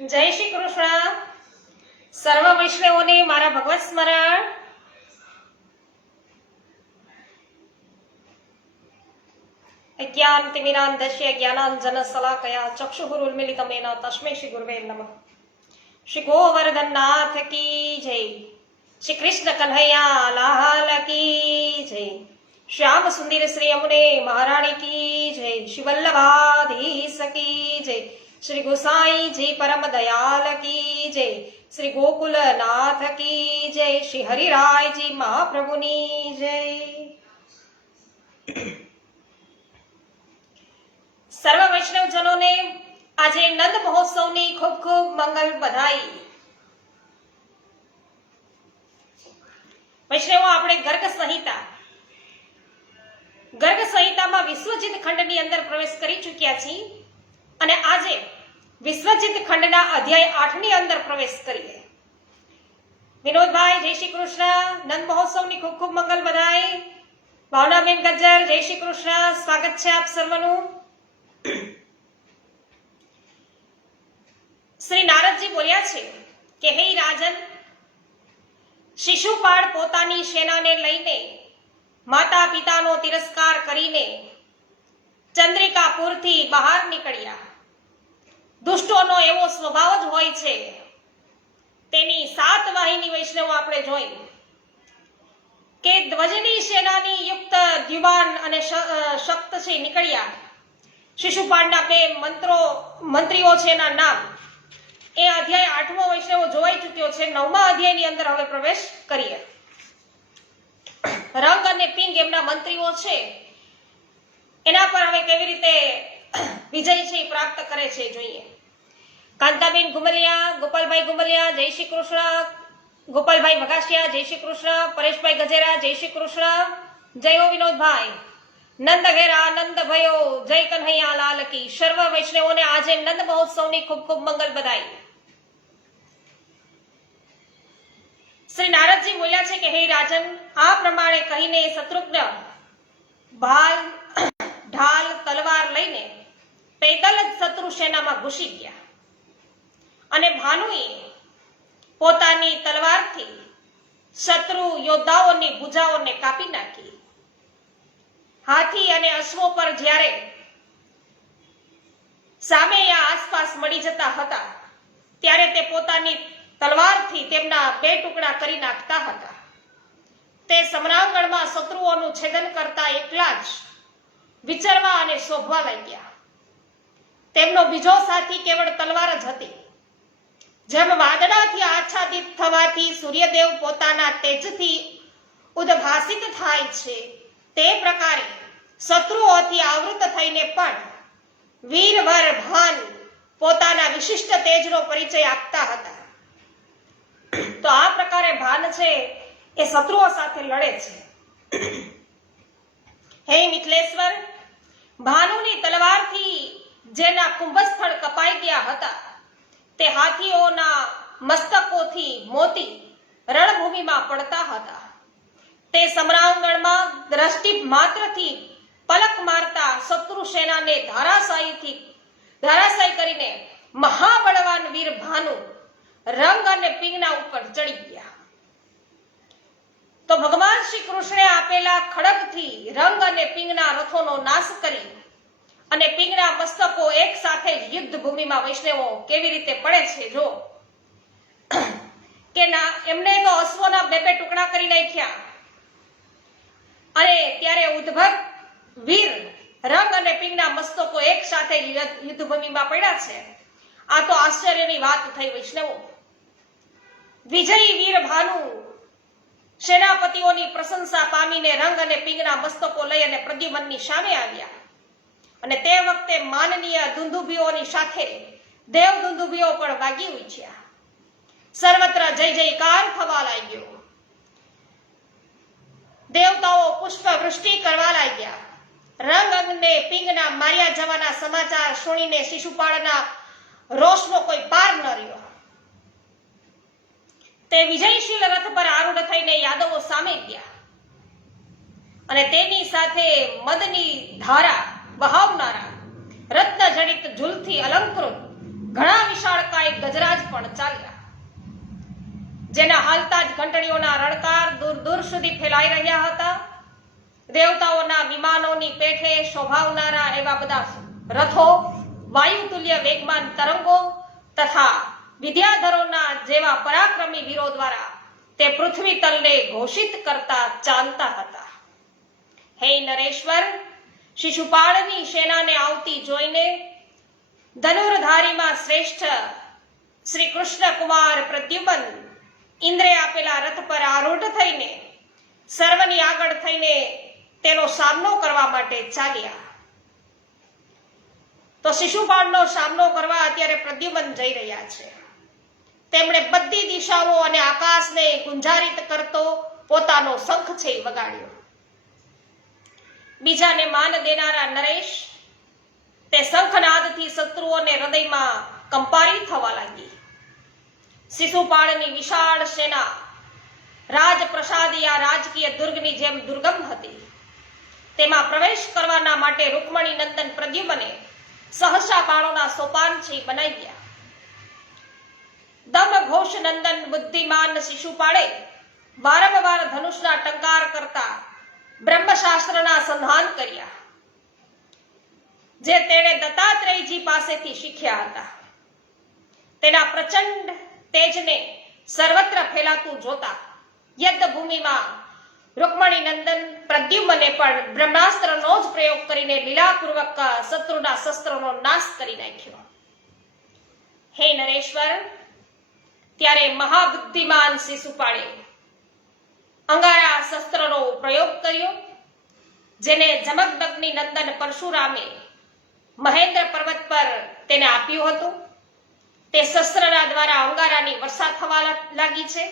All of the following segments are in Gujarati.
જય શ્રી કૃષ્ણ. સર્વ વૈષ્ણવોને મારા ભગવત સ્મરણ. અજ્ઞાનતિમિરાન્ધસ્ય જ્ઞાનાંજન શલાકયા ચક્ષુરુન્મિલિતમ येन તસ્मै શ્રી ગુરવે નમઃ. શ્રી ગોવર્ધનનાથ કી જય. શ્રી કૃષ્ણ કન્હૈયા લાલ કી જય. શ્યામ સુંદર શ્રી યમુને મહારાણી કી જય. શ્રી વલ્લભાધીશ કી જય. श्री गोसाई जी परम दयाल की जय. श्री गोकुलनाथ की जय. श्री हरिराय जी महाप्रभुनी जय. सर्व वैष्णव जनों ने આજે નંદ મહોત્સવની ખૂબ ખૂબ મંગલ બધાઈ. વૈષ્ણવો, આપણે ગર્ગ સંહિતામાં વિશ્વજીત ખંડની અંદર પ્રવેશ કરી ચૂક્યા છીએ અને આજે વિશ્વજીત ખંડના અધ્યાય 8 ની અંદર પ્રવેશ કરીએ. વિનોદભાઈ જય શ્રી કૃષ્ણ. નંદ મહોત્સવની ખૂબ ખૂબ મંગલ બધાઈ. ભાવનાબેન ગજ્જર જય શ્રી કૃષ્ણ. સ્વાગત છે આપ સર્વનું. શ્રી નારદજી બોલ્યા છે કે હે રાજન, શિશુપાળ પોતાની સેનાને લઈને માતા પિતાનો તિરસ્કાર કરીને ચંદ્રિકાપુરથી બહાર નીકળ્યા. દુષ્ટોનો એવો સ્વભાવ જ હોય છે. તેની 7 વાહિની વૈષ્ણવ આપણે જોઈ કે ધ્વજની સેનાની યુક્ત દ્યુમાન અને શક્તસિંહ નીકળ્યા. શિશુપાળના 2 મંત્રીઓ છે, એના નામ એ અધ્યાય 8મો વૈષ્ણવ જોવાઈ ચૂક્યો છે. 9મા અધ્યાયની અંદર હવે પ્રવેશ કરીએ. રંગ અને પિંગ એમના મંત્રીઓ છે, એના પર હવે કેવી રીતે વિજય છે પ્રાપ્ત કરે છે જોઈએ. કાંતાબેન ગુમલિયા, ગોપાલભાઈ ગુમલિયા જય શ્રી કૃષ્ણ. ગોપાલભાઈ વઘાસિયા જય શ્રી કૃષ્ણ. પરેશભાઈ ગજેરા જય શ્રી કૃષ્ણ. જય હો વિનોદભાઈ. નંદ ઘેરા નંદ ભયો જય કન્હૈયા લાલ કી. સર્વ વૈષ્ણવોને આજે નંદ મહોત્સવની ખૂબ ખૂબ મંગલ બધાઈ. શ્રી નારદજી બોલ્યા છે કે હે રાજન, આ પ્રમાણે કહીને શત્રુઘ્ન ભાલ ઢાલ તલવાર લઈને પૈદલ જ શત્રુ સેનામાં ઘૂસી ગયા અને ભાનુએ પોતાની તલવારથી શત્રુ યોદ્ધાઓની ભુજાઓને કાપી નાખી. હાથી અને અશ્વો પર જ્યારે સામે આસપાસ મળી જતા હતા ત્યારે તે પોતાની તલવારથી તેમના 2 ટુકડા કરી નાખતા હતા. તે સમરાંગણમાં શત્રુઓનું છેદન કરતા એકલા જ વિચરવા અને શોભવા લાગ્યા. તેમનો બીજો સાથી કેવળ તલવાર જ હતી. જેમ વાદળાથી આચ્છાદિત થવાથી સૂર્યદેવ પોતાના તેજથી ઉદ્ભાસિત થાય છે, તે પ્રકારે શત્રુઓથી આવૃત થઈને પણ વીરવર ભાન પોતાના વિશિષ્ટ તેજનો પરિચય આપતા હતા. તો આ પ્રકારે ભાન છે એ શત્રુઓ સાથે લડે છે. હે મિથિલેશ્વર, ભાનુની તલવારથી જેના કુંભસ્થળ કપાઈ ગયા હતા તે હાથીઓના મસ્તકોથી મોતી રણભૂમિમાં પડતા હતા. તે સમરાંગણમાં દ્રષ્ટિ માત્રથી પલક મારતા શત્રુ સેનાને ધરાશાયી કરીને મહાબળવાન વીર ભાનુ રંગ અને પિંગના ઉપર ચડી ગયા. તો ભગવાન શ્રી કૃષ્ણે આપેલા ખડગથી રંગ અને પિંગના રથોનો નાશ કરી અને પિંગના મસ્તકો એક સાથે જ યુદ્ધ ભૂમિમાં વૈષ્ણવો કેવી રીતે પડે છે જો કે ના, એમને તો અશ્વના 2 ટુકડા કરી નાખ્યા અને ત્યારે ઉદ્ભવ વીર રંગ અને પિંગના મસ્તકો એક સાથે યુદ્ધ ભૂમિમાં પડ્યા છે. આ તો આશ્ચર્યની વાત થઈ વૈષ્ણવો. વિજયી વીર ભાનુ સેનાપતિઓની પ્રશંસા પામીને રંગ અને પિંગના મસ્તકો લઈ અને પ્રદ્યુમનની સામે આવ્યા અને તે વખતે માનનીય દુંદુભીઓની સાથે દેવ દુંદુભીઓ પણ વાગી ઉઠ્યા. સર્વત્ર જય જયકાર થવા લાગ્યો. દેવતાઓ પુષ્પ વૃષ્ટિ કરવા લાગ્યા. રંગ અને પિંગના માર્યા જવાના સમાચાર સુણીને શિશુપાળના રોષનો કોઈ પાર ન રહ્યો. તે વિજયશીલ રથ પર આરૂઢ થઈને યાદવો સામે ગયા અને તેની સાથે મદની ધારા બહાવનારા રત્ન જડિત ઝૂલથી અલંકૃત ઘણા વિશાળકાય ગજ ઘંટડીઓના રણકાર દૂર દૂર સુધી ફેલાઈ રહ્યા હતા. દેવતાઓના વિમાનોની પેઠે શોભાવનારા એવા બધા રથો, વાયુતુલ્ય વેગમાન તરંગો તથા વિદ્યાધરોના જેવા પરાક્રમી વીરો દ્વારા તે પૃથ્વી તલને ઘોષિત કરતા ચાલતા હતા. હે નરેશ્વર, શિશુપાળની સેનાને આવતી જોઈને ધનુર્ધારીમાં શ્રેષ્ઠ શ્રી કૃષ્ણ કુમાર પ્રદ્યુમન ઇન્દ્રે આપેલા રથ પર આરૂઢ થઈને સર્વની આગળ થઈને તેનો સામનો કરવા માટે ચાલ્યા. તો શિશુપાળનો સામનો કરવા અત્યારે પ્રદ્યુમન જઈ રહ્યા છે. તેમણે બધી દિશાઓ અને આકાશને ગુંજારિત કરતો પોતાનો શંખ છે વગાડ્યો. બીજાને માન દેનારા નરેશ તે શંખનાદથી શત્રુઓને હૃદયમાં કંપારી થવા લાગી. શિશુપાળની વિશાળ સેના રાજપ્રસાદિયા રાજકીય દુર્ગની જેમ દુર્ગમ હતી. તેમાં પ્રવેશ કરવાના માટે રૂકમણી નંદન પ્રદ્યુમને સહસા બાણોના સોપાન છે બનાવ્યા. દમ ઘોષ નંદન બુદ્ધિમાન શિશુપાળે વારંવાર ધનુષના ટંકાર કરતા બ્રહ્મશાસ્ત્રના સંધાન કર્યા, જે તેણે દત્તાત્રેયજી પાસેથી શીખ્યા હતા. તેના પ્રચંડ તેજને સર્વત્ર ફેલાતું જોતા યુદ્ધ ભૂમિમાં રૂકમણી નંદન પ્રદ્યુમને પણ બ્રહ્માસ્ત્રનો જ પ્રયોગ કરીને લીલાપૂર્વક શત્રુના શસ્ત્રોનો નાશ કરી નાખ્યો. હે નરેશ્વર, ત્યારે મહાબુદ્ધિમાન શિશુપાળે અંગારા શસ્ત્રનો પ્રયોગ કર્યો, જેને જમદગ્નિ નંદન પરશુરામે મહેન્દ્ર પર્વત પર તેને આપ્યું હતું. તે શસ્ત્રના દ્વારા અંગારાની વર્ષા થવા લાગી છે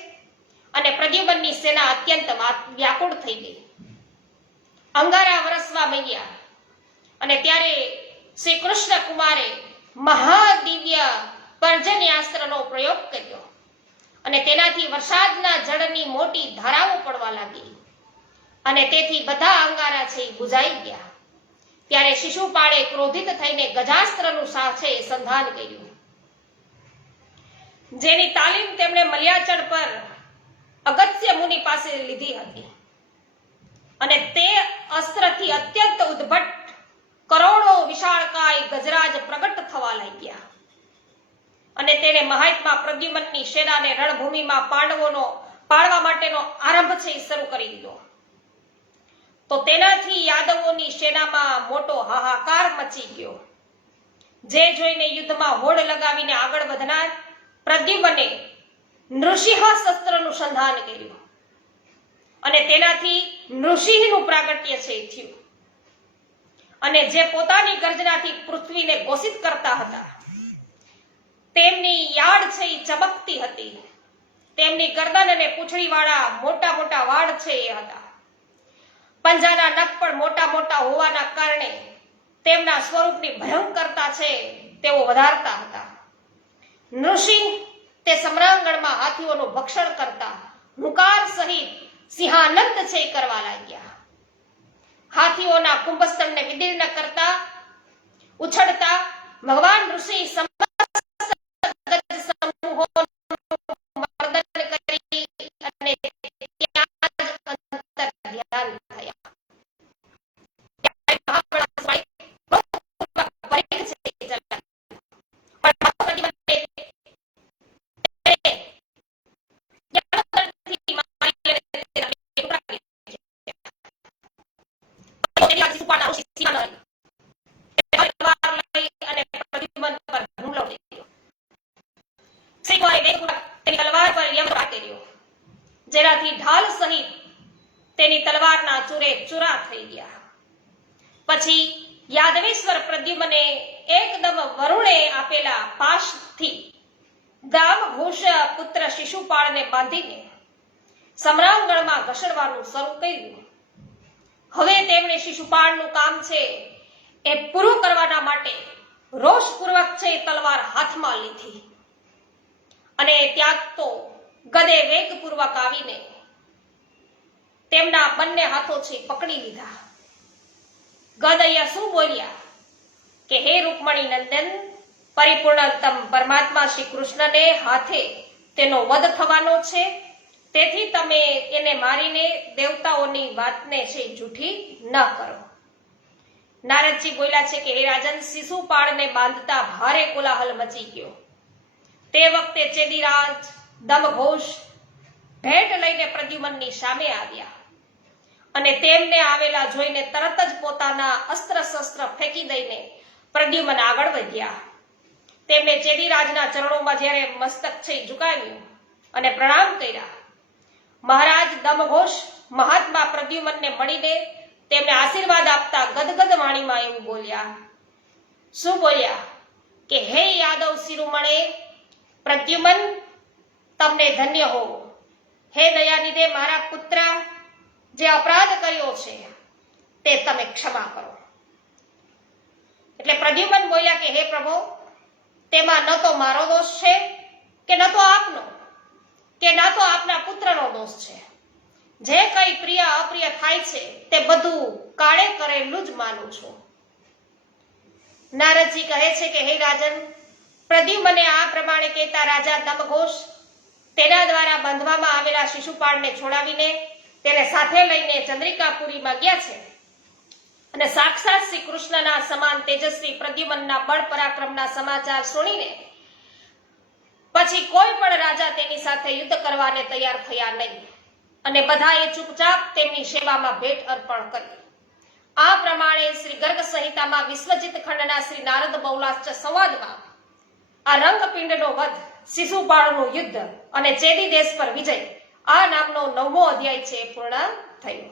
અને પ્રદ્યુમનની સેના અત્યંત વ્યાકુળ થઈ ગઈ. અંગારા વરસવા માંડ્યા અને ત્યારે શ્રી કૃષ્ણ કુમારે મહાદિવ્ય પર્જન્યાસ્ત્રનો પ્રયોગ કર્યો અને તેનાથી વરસાદના જળની મોટી ધારાઓ પડવા લાગી અને તેથી બધા અંગારા છે બુઝાઈ ગયા. ત્યારે શિશુપાળે ક્રોધિત થઈને ગજાસ્ત્રનું છે સંધાન કર્યું, જેની તાલીમ તેમણે મલ્યાચળ પર અગત્ય મુનિ પાસે લીધી હતી. અને તે અસ્ત્રથી અત્યંત ઉદ્ભટ કરોડો વિશાળકાય ગજરાજ પ્રગટ થવા લાગ્યા અને તેને મહાત્મા પ્રદ્યુમનની સેનાને રણભૂમિમાં પાડવા માટેનો આરંભ છે શરૂ કરી દીધો. તો તેનાથી યાદવોની સેનામાં મોટો હાહાકાર મચી ગયો, જે જોઈને યુદ્ધમાં હોડ લગાવીને આગળ વધનાર પ્રદ્યુમને નૃસિંહ શસ્ત્રનું સંધાન કર્યું અને તેનાથી નૃસિંહનું પ્રાગટ્ય છે થયું. અને જે પોતાની ગર્જનાથી પૃથ્વીને ઘોષિત કરતા હતા, તેમની યાડ છે એ ચમકતી હતી. તેમની ગરદન અને પૂંછડીવાળા મોટા મોટા વાળ છે એ હતા. પંજાના નખ પણ મોટા મોટા હોવાના કારણે તેમના સ્વરૂપની ભયંકરતા છે તેઓ વધારતા હતા. નૃસિંહ તે સમરાંગણમાં હાથીઓનું ભક્ષણ કરતા હુંકાર સહિત સિંહાનંદ છે કરવા લાગ્યા. હાથીઓના કુંભસ્થળને વિદીર્ણ કરતા ઉછળતા ભગવાન ઋષિ જેનાથી ઢાલ સહિત તેની તલવારના ચૂરે ચૂરા થઈ ગયા. પછી યાદવેશ્વર પ્રદ્યુમને એકદમ વરુણે આપેલા પાશથી દામઘોષ પુત્ર શિશુપાળને બાંધીને સમરાંગણમાં ઘસડવાનું શરૂ કર્યું. હવે તેમણે શિશુપાળનું કામ છે એ પૂરું કરવાના માટે રોષપૂર્વક છે તલવાર હાથમાં લીધી અને ત્યાં તો ગદે વેગપૂર્વક આવીને તેમના બંને હાથો છે પકડી લીધા. ગદ અહીંયા શું બોલ્યા કે હે રૂકમણી નંદન, પરિપૂર્ણતમ પરમાત્મા શ્રી કૃષ્ણને હાથે તેનો વધ થવાનો છે તેથી તમે એને મારીને દેવતાઓની વાતને છે જૂઠી ન કરો. નારદજી બોલ્યા છે કે હે રાજન, શિશુપાળને બાંધતા ભારે કોલાહલ મચી ગયો. તે વખતે ચેદીરાજ દમઘોષ ભેટ લઈને પ્રદ્યુમનની સામે આવ્યા અને તેમને આવેલા જોઈને તરત જ પોતાના અસ્ત્ર શસ્ત્ર ફેંકી દઈને પ્રદ્યુમન આગળ વધ્યા. તેમણે ચેદીરાજના ચરણોમાં જ્યારે મસ્તક છે ઝુકાવ્યું અને પ્રણામ કર્યા. મહારાજ દમઘોષ મહાત્મા પ્રદ્યુમનને મળીને તેમને આશીર્વાદ આપતા ગદગદ વાણીમાં એવું બોલ્યા. શું બોલ્યા? કે હે યાદવ શિરોમણે પ્રદ્યુમન, તમને ધન્ય હો. હે દયાનિધે, મારા પુત્ર જે અપરાધ કર્યો છે તે તમે ક્ષમા કરો. એટલે પ્રદ્યુમન બોલ્યા કે હે પ્રભુ, તેમાં ન તો મારો દોષ છે કે ન તો આપનો કે ના તો આપના પુત્રનો દોષ છે. જે કઈ પ્રિય અપ્રિય થાય છે તે બધું કાળે કરેલું જ માનું છું. નારદજી કહે છે કે હે રાજન, પ્રદ્યુમને આ પ્રમાણે કહેતા રાજા દમઘોષ તેના દ્વારા બાંધવામાં આવેલા શિશુપાળને છોડાવીને તેને સાથે લઈને ચંદ્રિકાપુરીમાં ગયા છે અને સાક્ષાત શ્રી કૃષ્ણના સમાન તેજસ્વી પ્રદ્યુમનના બળ પરાક્રમના સમાચાર સુણીને પછી કોઈ પણ રાજા તેની સાથે યુદ્ધ કરવાને તૈયાર થયા નહીં અને બધાએ ચૂપચાપ તેમની સેવામાં ભેટ અર્પણ કરી. આ પ્રમાણે શ્રી ગર્ગ સંહિતામાં વિશ્વજીત ખંડના શ્રી નારદ બહુલાશ્ચ સંવાદમાં આ રંગપિંડનો વધ, શિશુપાળનું યુદ્ધ અને ચેદી દેશ પર વિજય આ નામનો 9મો અધ્યાય છે પૂર્ણ થયો.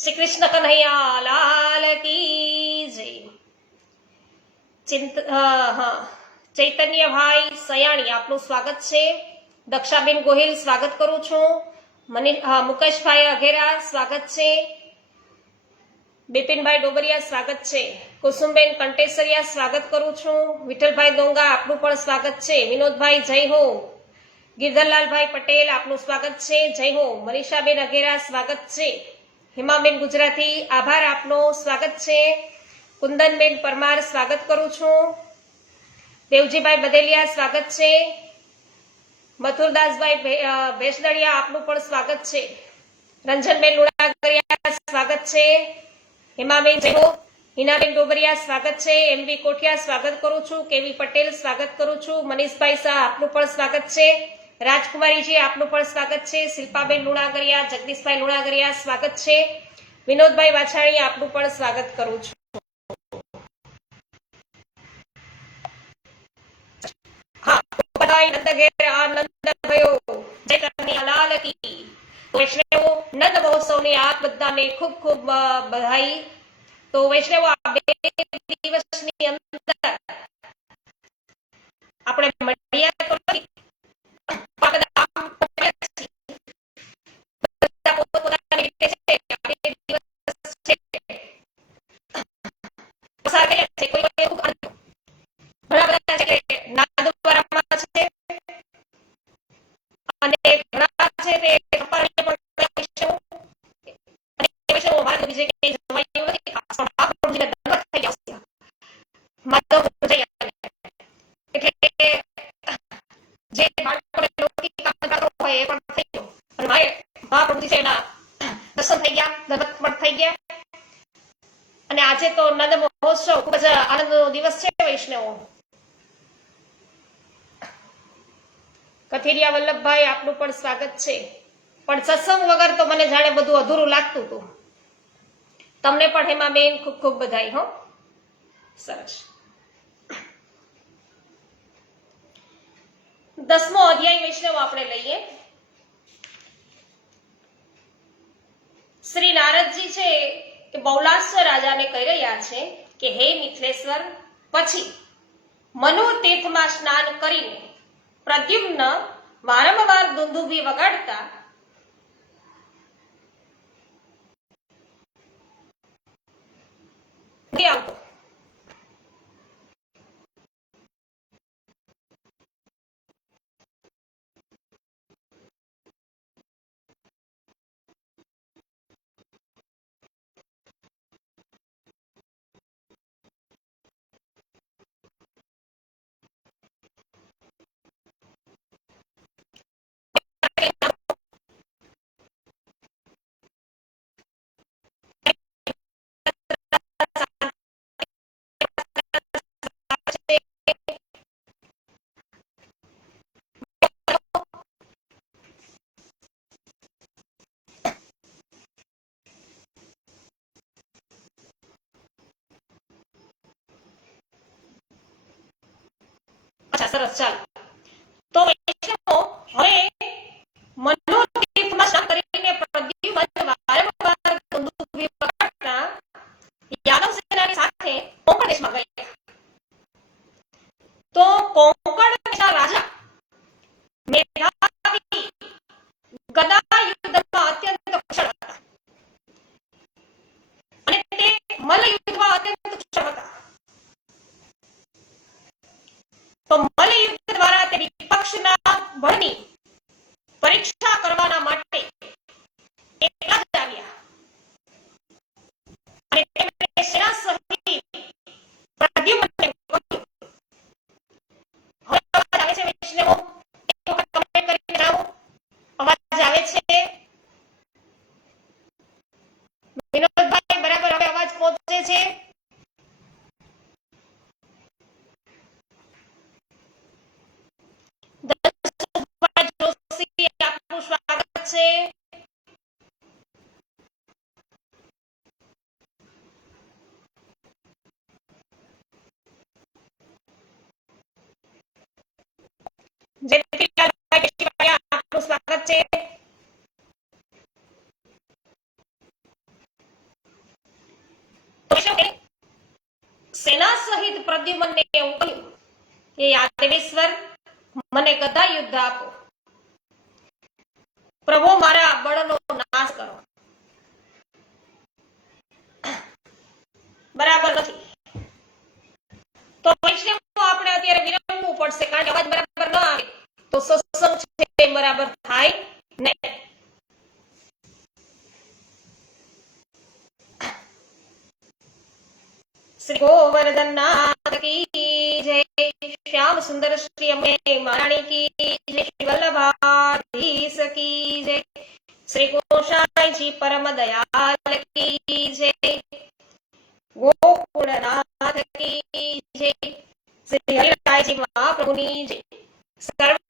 શ્રી કૃષ્ણ કન્હૈયા લાલ કી જય. ચૈતન્યભાઈ સયાણી આપનું સ્વાગત છે. દક્ષાબેન ગોહિલ સ્વાગત કરું છું. મુકેશભાઈ અઘેરા સ્વાગત છે. બિપિનભાઈ ડોબરિયા સ્વાગત છે. કુસુમબેન કંટેસરિયા સ્વાગત કરું છું. વિઠ્ઠલભાઈ દોંગા આપનું પણ સ્વાગત છે. વિનોદભાઈ જય હો. ગિરધરલાલભાઈ પટેલ આપનું સ્વાગત છે. જય હો. મનીષાબેન અઘેરા સ્વાગત છે. હિમાબેન ગુજરાતી આભાર આપનો, સ્વાગત છે. કુંદનબેન પરમાર સ્વાગત કરું છું. દેવજીભાઈ બદેલિયા સ્વાગત છે. મથુરદાસભાઈ ભેસદડિયા આપનું પણ સ્વાગત છે. રંજનબેન લુણાગરિયા સ્વાગત છે. હિમાબેન જય હો. હિનાબેન ડોબરિયા સ્વાગત છે. એમવી કોઠિયા સ્વાગત કરું છું. કેવી પટેલ સ્વાગત કરું છું. મનીષભાઈ શાહ આપનું પણ સ્વાગત છે. રાજકુમારીજી આપનું પણ સ્વાગત છે. શિલ્પાબેન લુણાગરિયા, જગદીશભાઈ લુણાગરિયા સ્વાગત છે. વિનોદભાઈ વાછાણી આપનું પણ સ્વાગત કરું છું. નંદ મહોત્સવની આપ બધાને ખૂબ ખૂબ બધાઈ. તો વૈષ્ણવો, આ 2 દિવસની અંદર આપણે મળ્યા તો નથી, દર્શન થઈ ગયા, ધર્મસ્પર્શ થઈ ગયા. અને આજે તો નંદ મહોત્સવ ખૂબ જ આનંદનો દિવસ છે વૈષ્ણવો. કથિરિયા વલ્લભભાઈ આપનું પણ સ્વાગત છે. પણ સત્સંગ વગર તો મને જાણે બધું અધૂરું લાગતું હતું. તમને પણ હેમાબેન ખૂબ ખૂબ બધાઈ હો. સરસ. 10મો અધ્યાય વૈષ્ણવ આપણે લઈએ. શ્રી નારદજી છે કે બહુલાશ્વ રાજાને કહી રહ્યા છે કે હે મિથિલેશ્વર, પછી મનુ તીર્થમાં સ્નાન કરીને પ્રદ્યુમ્ન વારંવાર દુંદુભી વગાડતા આવતો. સરસ. ચાલો તો વૈષ્ણવો, હવે મનોતીર્થમાં સ્નાન કરીને પ્રદ્યુમ્ન વારંવાર દુંદુભી વગાડતા યાદવ સેનાની સાથે કોંકણ દેશમાં ગયા. તો કોંકણ દેશના રાજા મેધાવી ગદા યુદ્ધમાં અત્યંત કુશળ હતા અને તે મલ્લ યુદ્ધમાં અત્યંત કુશળ હતા. તો મલ્લ યુદ્ધ દ્વારા તે વિપક્ષના બળની પરીક્ષા કરવાના માટે એકલા જ આવ્યા અને તેમણે સેના સહિત પ્રદ્યુમ્નને કહ્યું. હવે અવાજ આવે છે વૈષ્ણવો? એક વખત કમેન્ટ કરીને જણાવો. અવાજ આવે છે? વિનોદભાઈ, બરાબર હવે અવાજ પહોંચે છે? ધનસુખભાઈ જોશી, આપનું સ્વાગત છે. જેઠીલાલભાઈ કેશીભાઈ, આપનું સ્વાગત છે. સેના સહિત પ્રદ્યુમ્નને એવું કહ્યું કે યાદવેશ્વર, મને ગદા યુદ્ધ આપો. પ્રભુ, મારા બળનો નાશ કરો. બરાબર નથી. તો વૈષ્ણવો, આપણે અત્યારે વિરમવું પડશે, કારણ કે અવાજ બરાબર ન આવે તો સત્સંગ છે બરાબર થાય નહીં. શ્રી ગોવર્ધનનાથ કી જય. શ્યામ સુંદર શ્રી અમે મહારાણી કી જય. શ્રી વલ્લભાધીશ કી જય. શ્રી ગોસાઈજી પરમ દયાલ કી જય. ગોકુળનાથ કી જય. શ્રી હરિરાયજી મહાપ્રભુની જય. સર્વ